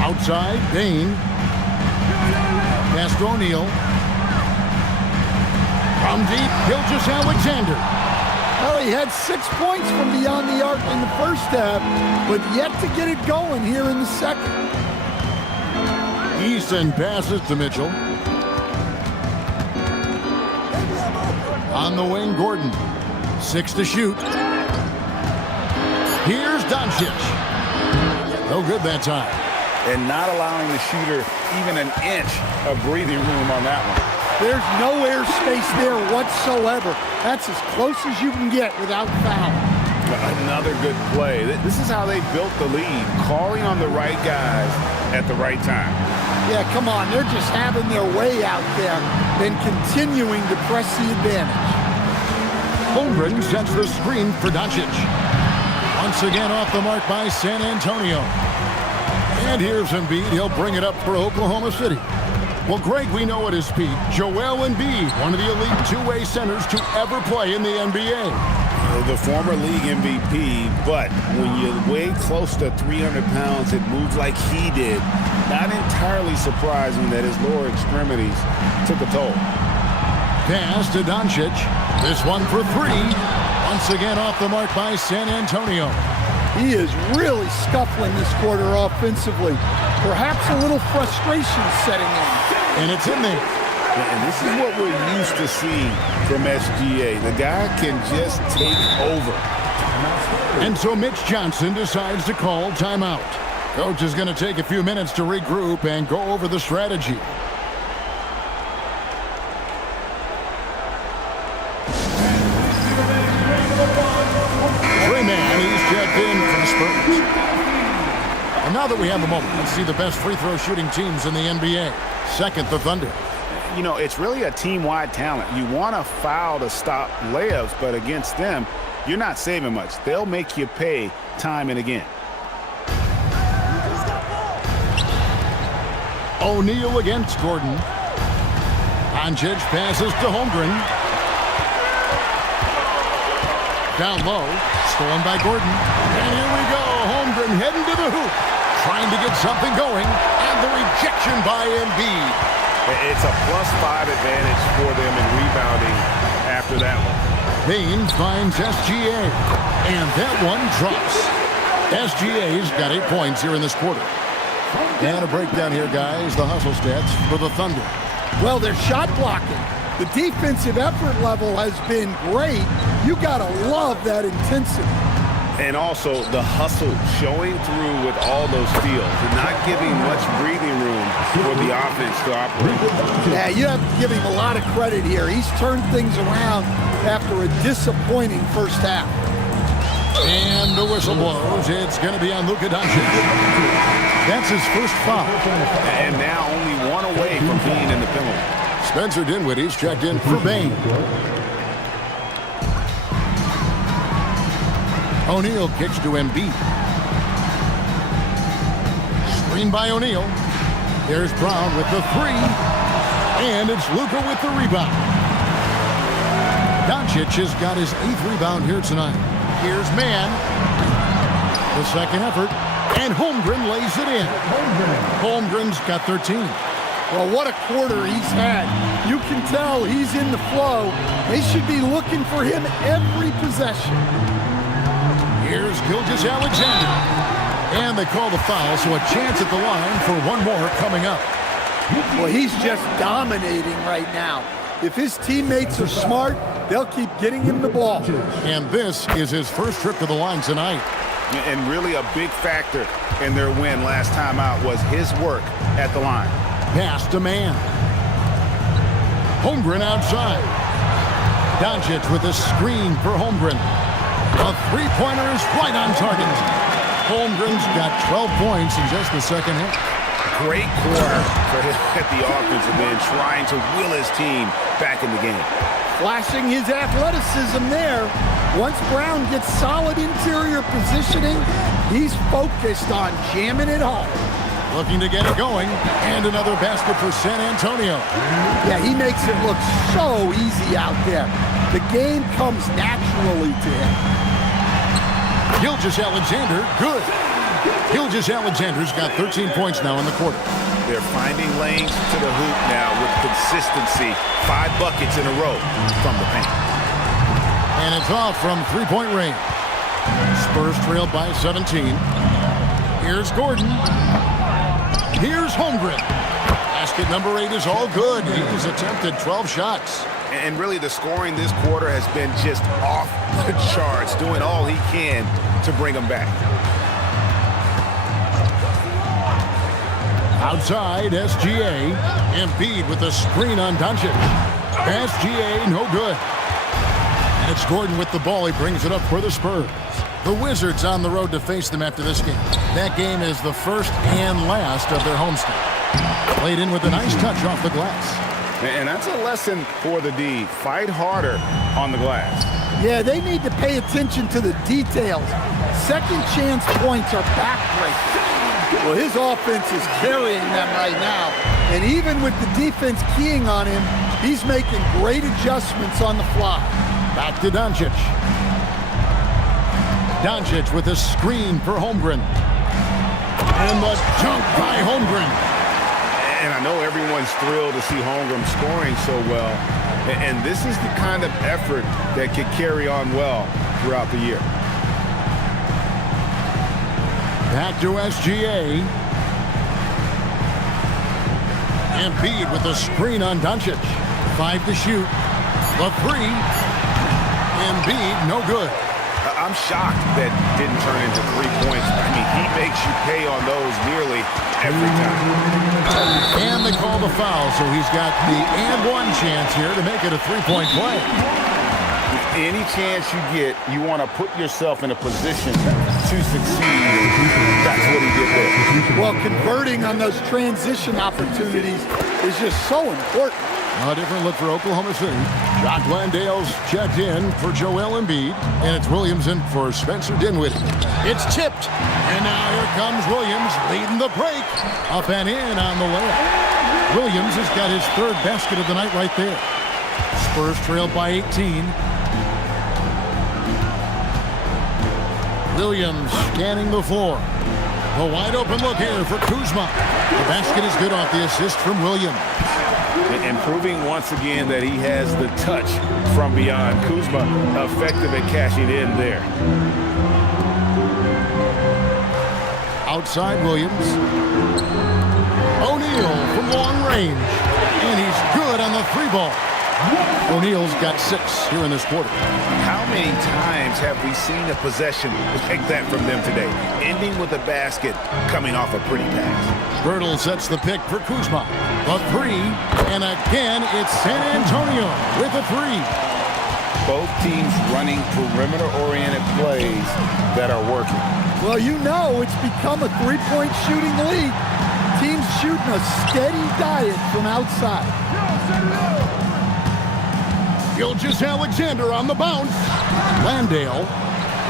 Outside, Bain. Pass to O'Neal. From deep, Gilgeous-Alexander. Well, he had 6 points from beyond the arc in the first half, but yet to get it going here in the second. Eason passes to Mitchell. On the wing, Gordon. 6 to shoot. Here's Doncic. No good that time. And not allowing the shooter even an inch of breathing room on that one. There's no airspace there whatsoever. That's as close as you can get without foul. Another good play. This is how they built the lead, calling on the right guys at the right time. Yeah, come on. They're just having their way out there and continuing to press the advantage. Holmgren sets the screen for Doncic. Once again off the mark by San Antonio. And here's Embiid. He'll bring it up for Oklahoma City. Well, Greg, we know at his peak, Joel Embiid, one of the elite two-way centers to ever play in the NBA. The former league MVP, but when you weigh close to 300 pounds, it moves like he did. Not entirely surprising that his lower extremities took a toll. Pass to Doncic. This one for three. Once again off the mark by San Antonio. He is really scuffling this quarter offensively. Perhaps a little frustration setting in. And it's in there. And this is what we're used to seeing from SGA. The guy can just take over. And so Mitch Johnson decides to call timeout. Coach is going to take a few minutes to regroup and go over the strategy. He's checked in for the Spurs. And now that we have a moment, let's see the best free throw shooting teams in the NBA. Second, the Thunder. You know, it's really a team-wide talent. You want to foul to stop layups, but against them, you're not saving much. They'll make you pay time and again. O'Neal against Gordon. Doncic passes to Holmgren. Down low, stolen by Gordon. And here we go, Holmgren heading to the hoop, trying to get something going, and the rejection by Embiid. It's a +5 advantage for them in rebounding after that one. Bain finds SGA, and that one drops. SGA's got 8 points here in this quarter. And a breakdown here, guys, the hustle stats for the Thunder. Well, they're shot blocking. The defensive effort level has been great. You got to love that intensity. And also the hustle showing through with all those steals and not giving much breathing room for the offense to operate. Yeah, you have to give him a lot of credit here. He's turned things around after a disappointing first half. And the whistle blows. It's going to be on Luka Doncic. That's his first foul. And now only one away from being in the penalty. Spencer Dinwiddie's checked in for Bain. O'Neal kicks to Embiid. Screen by O'Neal. There's Brown with the three. And it's Luka with the rebound. Doncic has got his 8th rebound here tonight. Here's Mann. The second effort. And Holmgren lays it in. Holmgren's got 13. Well, what a quarter he's had. You can tell he's in the flow. They should be looking for him every possession. Here's Gilgeous-Alexander. And they call the foul, so a chance at the line for one more coming up. Well, he's just dominating right now. If his teammates are smart, they'll keep getting him the ball. And this is his first trip to the line tonight. And really a big factor in their win last time out was his work at the line. Pass to Mann. Holmgren outside. Doncic with a screen for Holmgren. A three-pointer is right on target. Holmgren's got 12 points in just the second half. Great quarter for him at the offensive end, trying to will his team back in the game. Flashing his athleticism there. Once Brown gets solid interior positioning, he's focused on jamming it home. Looking to get it going, and another basket for San Antonio. Yeah, he makes it look so easy out there. The game comes naturally to him. Gilgeous-Alexander, good. Gilgeous-Alexander's got 13 points now in the quarter. They're finding lanes to the hoop now with consistency. 5 buckets in a row from the paint. And it's off from three-point range. Spurs trailed by 17. Here's Gordon. Here's Holmgren. Basket number 8 is all good. He's attempted 12 shots. And really the scoring this quarter has been just off the charts, doing all he can to bring them back. Outside, SGA. Embiid with a screen on Doncic. SGA, no good. And it's Gordon with the ball. He brings it up for the Spurs. The Wizards on the road to face them after this game. That game is the first and last of their homestand. Played in with a nice touch off the glass. And that's a lesson for the D. Fight harder on the glass. Yeah, they need to pay attention to the details. Second chance points are backbreaking. Well, his offense is carrying them right now. And even with the defense keying on him, he's making great adjustments on the fly. Back to Doncic. Doncic with a screen for Holmgren. And the dunk by Holmgren. And I know everyone's thrilled to see Holmgren scoring so well. And this is the kind of effort that could carry on well throughout the year. Back to SGA. Embiid with a screen on Doncic. 5 to shoot. The three. Embiid, no good. I'm shocked that didn't turn into 3 points. I mean, he makes you pay on those nearly every time. And they call the foul, so he's got the and one chance here to make it a three-point play. Any chance you get, you want to put yourself in a position to succeed. That's what he did there. Well, converting on those transition opportunities is just so important. A different look for Oklahoma City. Jock Landale's checked in for Joel Embiid, and it's Williams in for Spencer Dinwiddie. It's tipped, and now here comes Williams leading the break. Up and in on the layup. Williams has got his 3rd basket of the night right there. Spurs trailed by 18. Williams scanning the floor. A wide open look here for Kuzma. The basket is good off the assist from Williams. And proving once again that he has the touch from beyond. Kuzma effective at cashing in there. Outside Williams. O'Neal from long range. And he's good on the 3-ball. O'Neal's got 6 here in this quarter. How many times have we seen a possession like that from them today? Ending with a basket coming off a pretty pass. Birtle sets the pick for Kuzma. A 3, and again it's San Antonio with a 3. Both teams running perimeter-oriented plays that are working. Well, you know it's become a three-point shooting league. Teams shooting a steady diet from outside. Gilgeous-Alexander on the bounce. Landale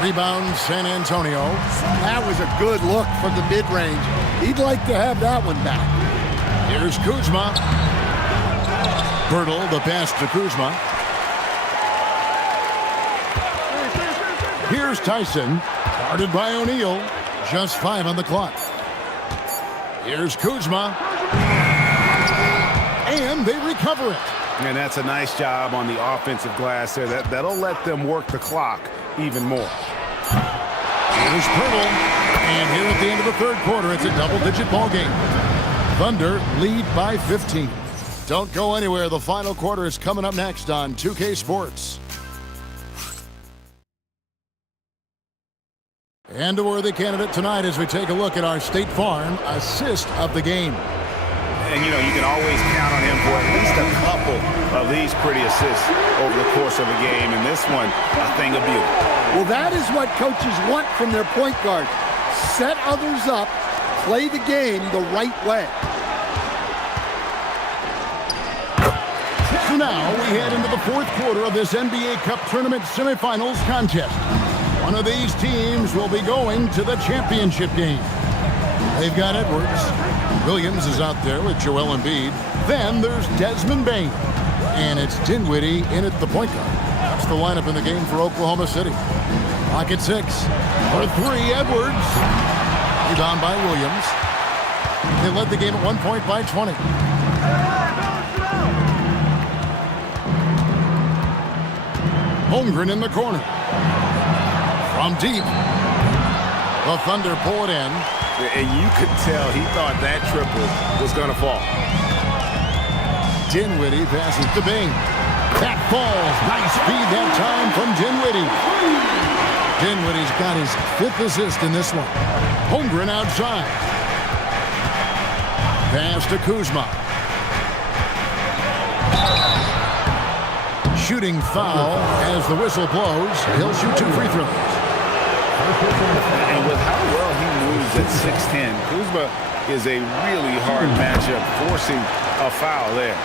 Rebound, San Antonio. That was a good look from the mid-range. He'd like to have that one back. Here's Kuzma. Bertle, the pass to Kuzma. Here's Tyson. Guarded by O'Neal. Just 5 on the clock. Here's Kuzma. And they recover it. And that's a nice job on the offensive glass there. That'll let them work the clock even more. Here's Bertle. And here at the end of the third quarter, it's a double-digit ball game. Thunder lead by 15. Don't go anywhere. The final quarter is coming up next on 2K Sports. And a worthy candidate tonight as we take a look at our State Farm assist of the game. And, you know, you can always count on him for at least a couple of these pretty assists over the course of a game. And this one, a thing of beauty. Well, that is what coaches want from their point guard. Set others up, play the game the right way. So now we head into the fourth quarter of this NBA Cup Tournament semifinals contest. One of these teams will be going to the championship game. They've got Edwards. Williams is out there with Joel Embiid. Then there's Desmond Bane. And it's Dinwiddie in at the point guard. That's the lineup in the game for Oklahoma City. Clock at 6. For 3, Edwards. Rebound by Williams. They led the game at 1 point by 20. Holmgren in the corner. From deep. The Thunder pull it in. And you could tell he thought that triple was going to fall. Dinwiddie passes to Bing. That falls. Nice feed that time from Dinwiddie. Dinwiddie's got his 5th assist in this one. Holmgren outside. Pass to Kuzma. Shooting foul as the whistle blows. He'll shoot 2 free throws. And with how well he moves at 6'10", Kuzma is a really hard matchup, forcing a foul there.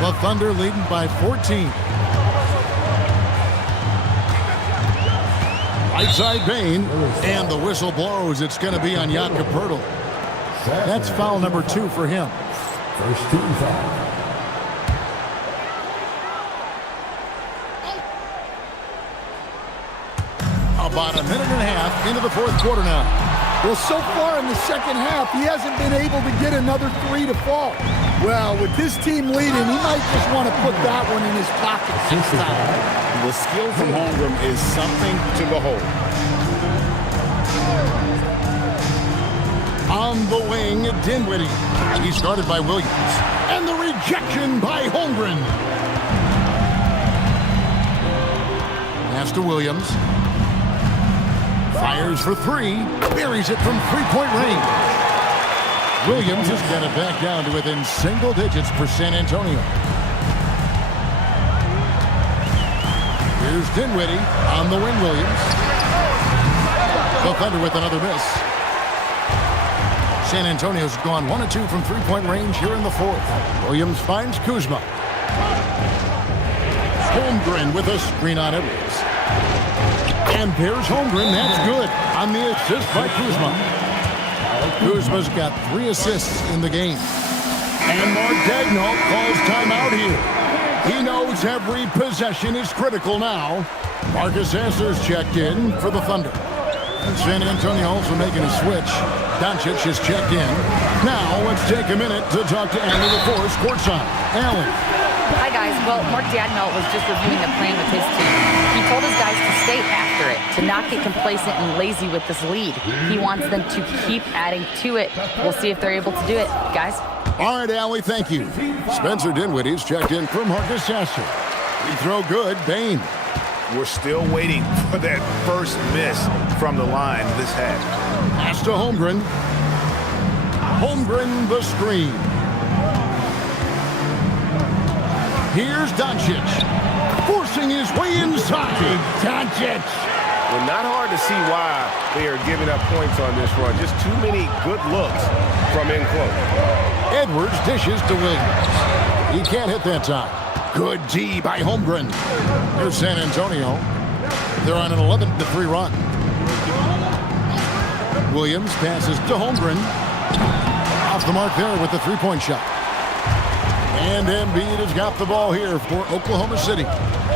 The Thunder leading by 14. Right side Bane, and the whistle blows. It's going to be on Jakob Bertle. That's foul number 2 for him. First team foul. About a minute and a half into the fourth quarter now. Well, so far in the second half, he hasn't been able to get another 3 to fall. Well, with this team leading, he might just want to put that one in his pocket this time. The skill from Holmgren is something to behold. On the wing, Dinwiddie. He's guarded by Williams. And the rejection by Holmgren. Pass to Williams. Fires for 3. Buries it from 3-point range. Williams has got it back down to within single digits for San Antonio. Here's Dinwiddie on the wing, Williams. The Thunder with another miss. San Antonio's gone 1 of 2 from 3-point range here in the fourth. Williams finds Kuzma. Holmgren with a screen on Edwards. And there's Holmgren. That's good on the assist by Kuzma. Kuzma's got 3 assists in the game. And Mark Daigneault calls timeout here. He knows every possession is critical now. Marcus Sasser's checked in for the Thunder. And San Antonio also making a switch. Doncic is checked in. Now let's take a minute to talk to Andy LaForce courtside. Allen. Hi, guys. Well, Mark Daigneault was just reviewing the plan with his team. He told his guys to stay after it, to not get complacent and lazy with this lead. He wants them to keep adding to it. We'll see if they're able to do it, guys. All right, Allie, thank you. Spencer Dinwiddie's checked in for Marcus Sasser. Free throw good. Bane. We're still waiting for that first miss from the line this half. Pass to Holmgren. Holmgren the screen. Here's Doncic, forcing his way inside. Doncic. Well, not hard to see why they are giving up points on this run. Just too many good looks from in close. Edwards dishes to Williams. He can't hit that time. Good D by Holmgren. There's San Antonio. They're on an 11-3 run. Williams passes to Holmgren. Off the mark there with the three-point shot. And Embiid has got the ball here for Oklahoma City.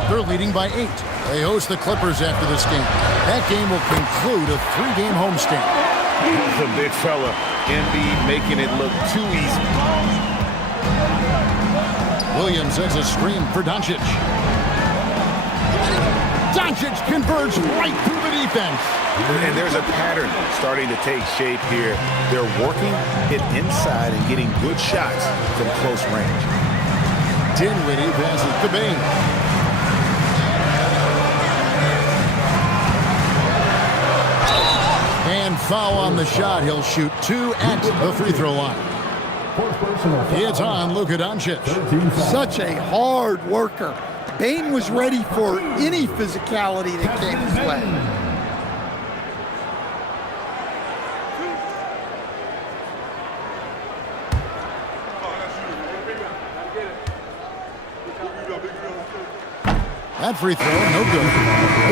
They're leading by 8. They host the Clippers after this game. That game will conclude a 3-game homestand. The big fella, Embiid, making it look too easy. Williams has a screen for Doncic. Doncic converts right through the defense. And there's a pattern starting to take shape here. They're working it inside and getting good shots from close range. Dinwiddie passes to Bain. And foul on the shot. He'll shoot 2 at the free throw line. It's on Luka Doncic. Such a hard worker. Bain was ready for any physicality that came his way. That free throw, no good.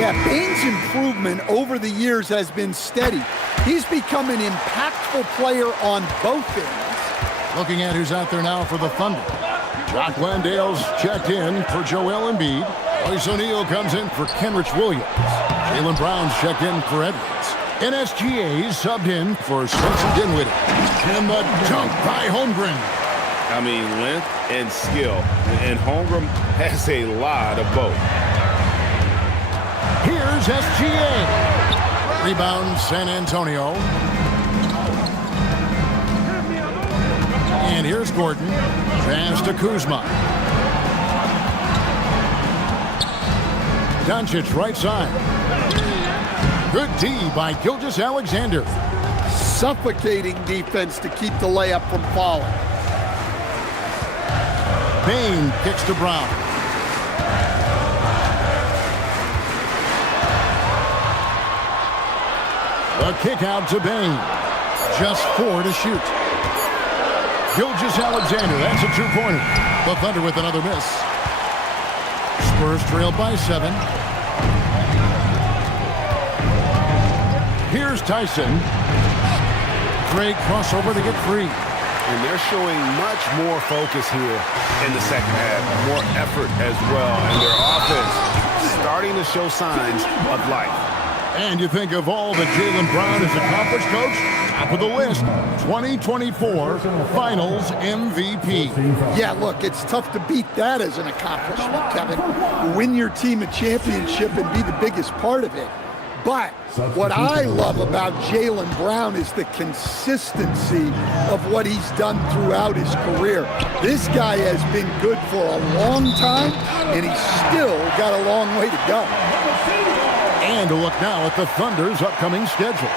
Yeah, Bain's improvement over the years has been steady. He's become an impactful player on both ends. Looking at who's out there now for the Thunder. Jock Landale's checked in for Joel Embiid. Royce O'Neal comes in for Kenrich Williams. Jaylen Brown's checked in for Edwards. NSGA's subbed in for Spencer Dinwiddie. And the dunk by Holmgren. I mean, length and skill. And Holmgren has a lot of both. Here's SGA. Rebound San Antonio. And here's Gordon. Pass to Kuzma. Doncic right side. Good D by Gilgeous-Alexander. Suffocating defense to keep the layup from falling. Bain kicks to Brown. A kick out to Bain. Just 4 to shoot. Gilgeous-Alexander, that's a two-pointer. The Thunder with another miss. Spurs trail by 7. Here's Tyson. Great crossover to get free. And they're showing much more focus here in the second half. More effort as well. And their offense starting to show signs of life. And you think of all that Jaylen Brown has accomplished, Coach? Top of the list, 2024 Finals MVP. Yeah, look, it's tough to beat that as an accomplishment, Kevin. Win your team a championship and be the biggest part of it. But what I love about Jaylen Brown is the consistency of what he's done throughout his career. This guy has been good for a long time, and he's still got a long way to go. And a look now at the Thunder's upcoming schedule.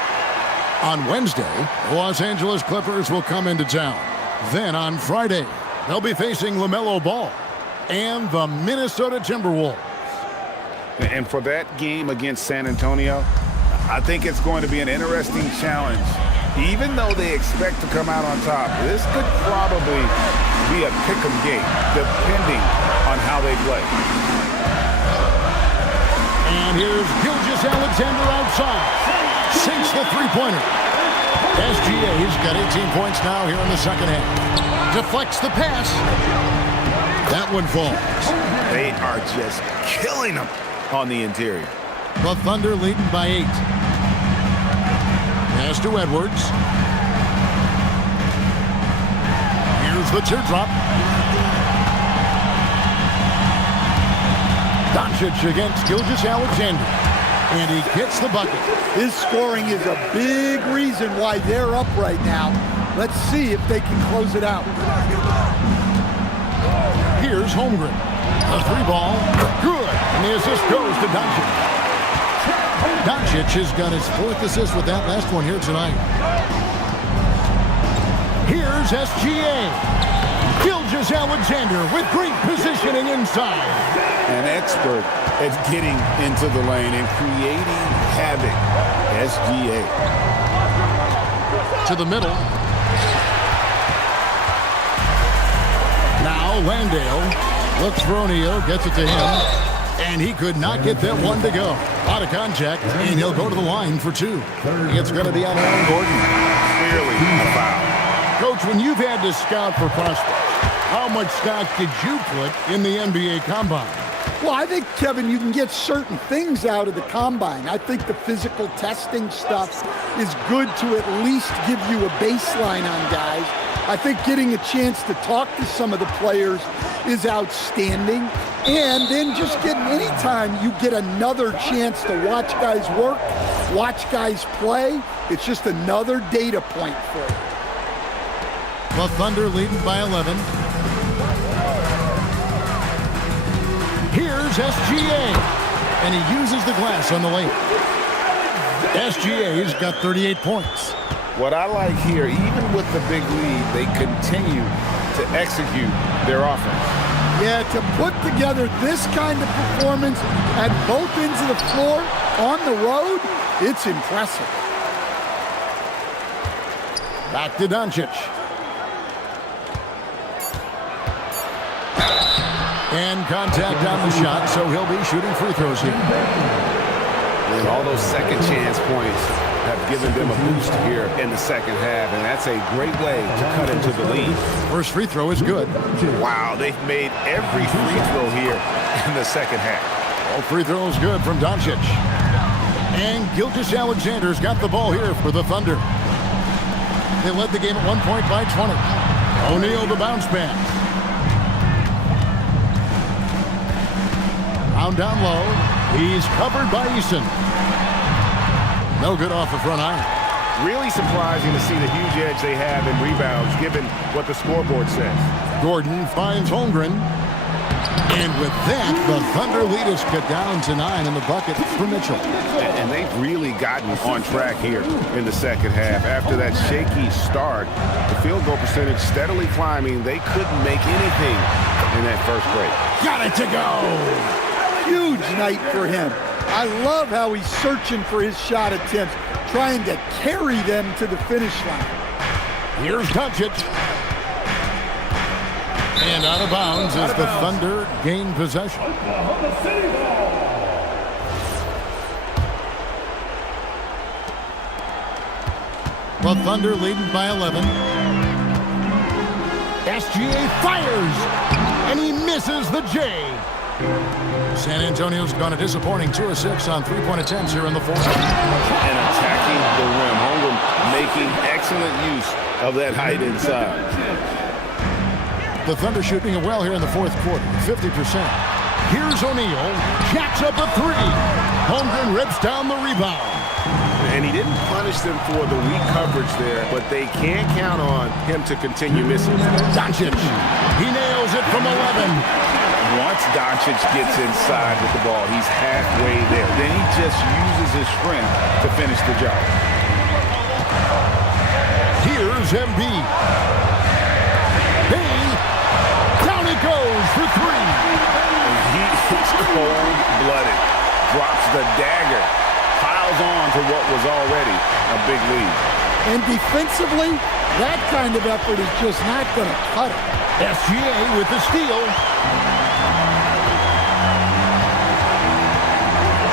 On Wednesday, the Los Angeles Clippers will come into town. Then on Friday, they'll be facing LaMelo Ball and the Minnesota Timberwolves. And for that game against San Antonio, I think it's going to be an interesting challenge. Even though they expect to come out on top, this could probably be a pick-em game, depending on how they play. And here's Gilgeous-Alexander outside. Sinks the three-pointer. SGA's got 18 points now here in the second half. Deflects the pass. That one falls. They are just killing them on the interior. The Thunder leading by 8. Pass to Edwards. Here's the teardrop. Doncic against Gilgeous-Alexander. And he gets the bucket. His scoring is a big reason why they're up right now. Let's see if they can close it out. Here's Holmgren. A 3-ball. Good. And the assist goes to Doncic. Doncic has got his 4th assist with that last one here tonight. Here's SGA. Gilgeous-Alexander with great positioning inside. An expert at getting into the lane and creating havoc. SGA. To the middle. Now Landale looks for O'Neal, gets it to him. And he could not get that one to go. Out of contact, and he'll go to the line for 2. It's going to be on Aaron Gordon. Clearly a foul. Coach, when you've had to scout for prospects, how much stock did you put in the NBA Combine? Well, I think, Kevin, you can get certain things out of the Combine. I think the physical testing stuff is good to at least give you a baseline on guys. I think getting a chance to talk to some of the players is outstanding. And then just getting anytime you get another chance to watch guys work, watch guys play, it's just another data point for you. The Thunder leading by 11. Here's SGA, and he uses the glass on the layup. SGA's got 38 points. What I like here, even with the big lead, they continue to execute their offense. Yeah, to put together this kind of performance at both ends of the floor on the road, it's impressive. Back to Doncic. And contact on the shot, so he'll be shooting free throws here. And all those second chance points have given them a boost here in the second half, and that's a great way to cut into the lead. First free throw is good. Wow, they've made every free throw here in the second half. All free throws good from Doncic. And Gilgeous-Alexander's got the ball here for the Thunder. They led the game at 1 point by 20. O'Neal the bounce pass. Down low. He's covered by Eason. No good off the front iron. Really surprising to see the huge edge they have in rebounds, given what the scoreboard says. Gordon finds Holmgren. And with that, the Thunder lead is cut down to 9 in the bucket for Mitchell. And they've really gotten on track here in the second half. After that shaky start, the field goal percentage steadily climbing. They couldn't make anything in that first break. Got it to go! Huge night for him. I love how he's searching for his shot attempts, trying to carry them to the finish line. Here's Doncic. And out of bounds as the Thunder gain possession. The Thunder leading by 11. SGA fires, and he misses the J. San Antonio's gone a disappointing 2 of 6 on three-point attempts here in the fourth. And attacking the rim. Holmgren making excellent use of that height inside. The Thunder shooting it well here in the fourth quarter, 50%. Here's O'Neal, jacks up a 3. Holmgren rips down the rebound. And he didn't punish them for the weak coverage there, but they can't count on him to continue missing. Doncic, he nails it from 11. Once Doncic gets inside with the ball, he's halfway there. Then he just uses his strength to finish the job. Here's Embiid. Down he goes for 3. And he is cold-blooded. Drops the dagger. Piles on to what was already a big lead. And defensively, that kind of effort is just not going to cut it. SGA with the steal.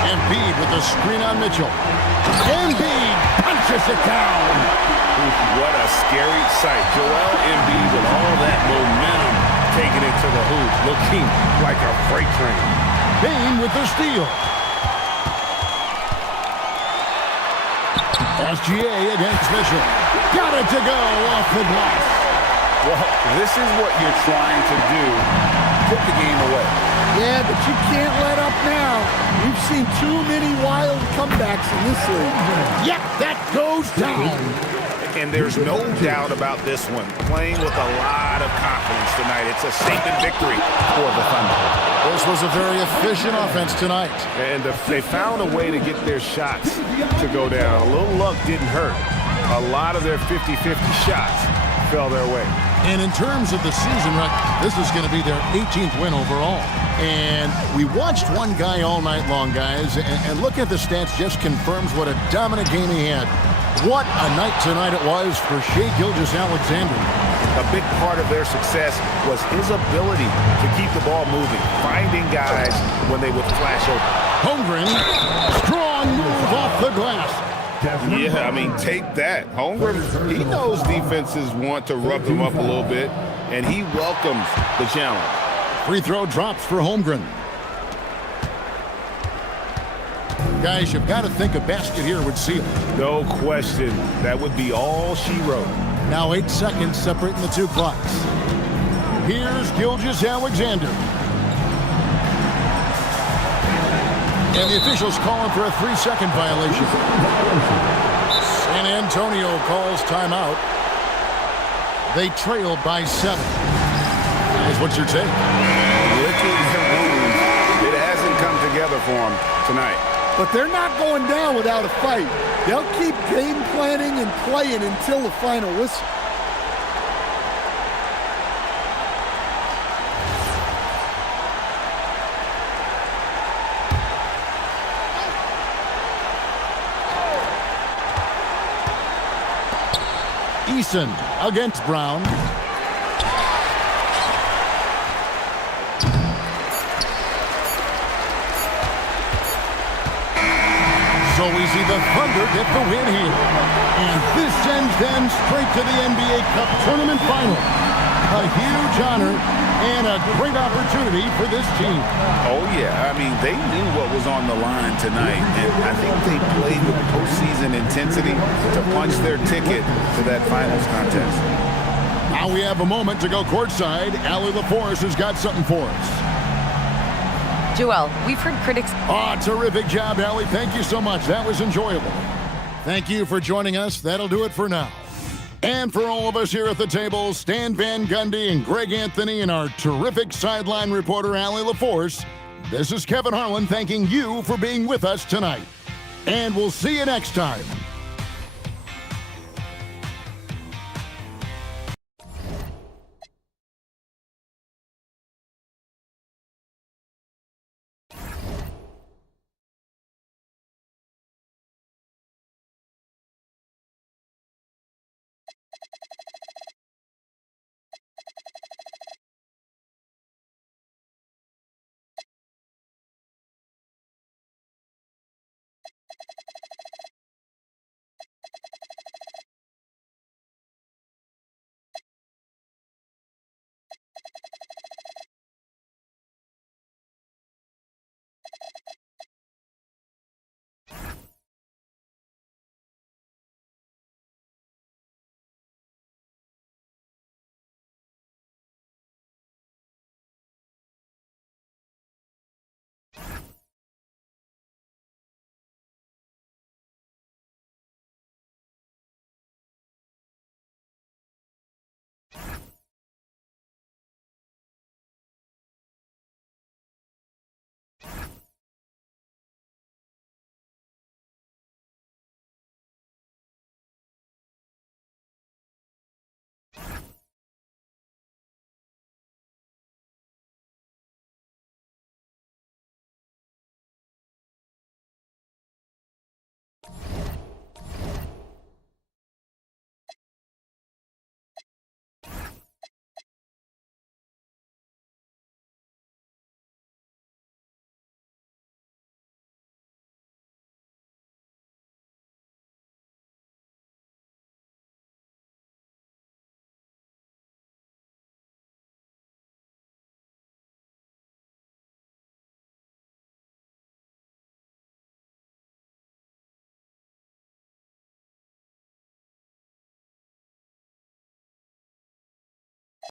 Embiid with the screen on Mitchell. Embiid punches it down. What a scary sight. Joel Embiid with all that momentum taking it to the hoop, looking like a freight train. Bane with the steal. SGA against Mitchell. Got it to go off the glass. Well, this is what you're trying to do. Put the game away. Yeah, but you can't let up now. We've seen too many wild comebacks in this league. Yep, that goes down. And there's no doubt about this one. Playing with a lot of confidence tonight. It's a statement victory for the Thunder. This was a very efficient offense tonight. And they found a way to get their shots to go down. A little luck didn't hurt. A lot of their 50-50 shots fell their way. And in terms of the season record, this is going to be their 18th win overall. And we watched one guy all night long, guys, and looking at the stats just confirms what a dominant game he had. What a night tonight it was for Shai Gilgeous-Alexander. a big part of their success was his ability to keep the ball moving, finding guys when they would flash open. Holmgren, strong move off the glass. Yeah, I mean, take that. Holmgren, he knows defenses want to rough him up a little bit, and he welcomes the challenge. Free throw drops for Holmgren. Guys, you've got to think a basket here would seal. No question. That would be all she wrote. Now 8 seconds separating the two clocks. Here's Gilgeous-Alexander. And the officials calling for a 3-second violation. San Antonio calls timeout. They trail by 7. Guys, what's your take? Licking their wounds. It hasn't come together for them tonight. But they're not going down without a fight. They'll keep game planning and playing until the final whistle. Eason against Brown. So we see the Thunder get the win here. And this sends them straight to the NBA Cup Tournament Final. A huge honor and a great opportunity for this team. Oh, yeah. I mean, they knew what was on the line tonight. And I think they played with postseason intensity to punch their ticket to that finals contest. Now we have a moment to go courtside. Allie LaForce has got something for us. Joel, we've heard critics... Ah, terrific job, Allie. Thank you so much. That was enjoyable. Thank you for joining us. That'll do it for now. And for all of us here at the table, Stan Van Gundy and Greg Anthony and our terrific sideline reporter, Allie LaForce, this is Kevin Harlan thanking you for being with us tonight. And we'll see you next time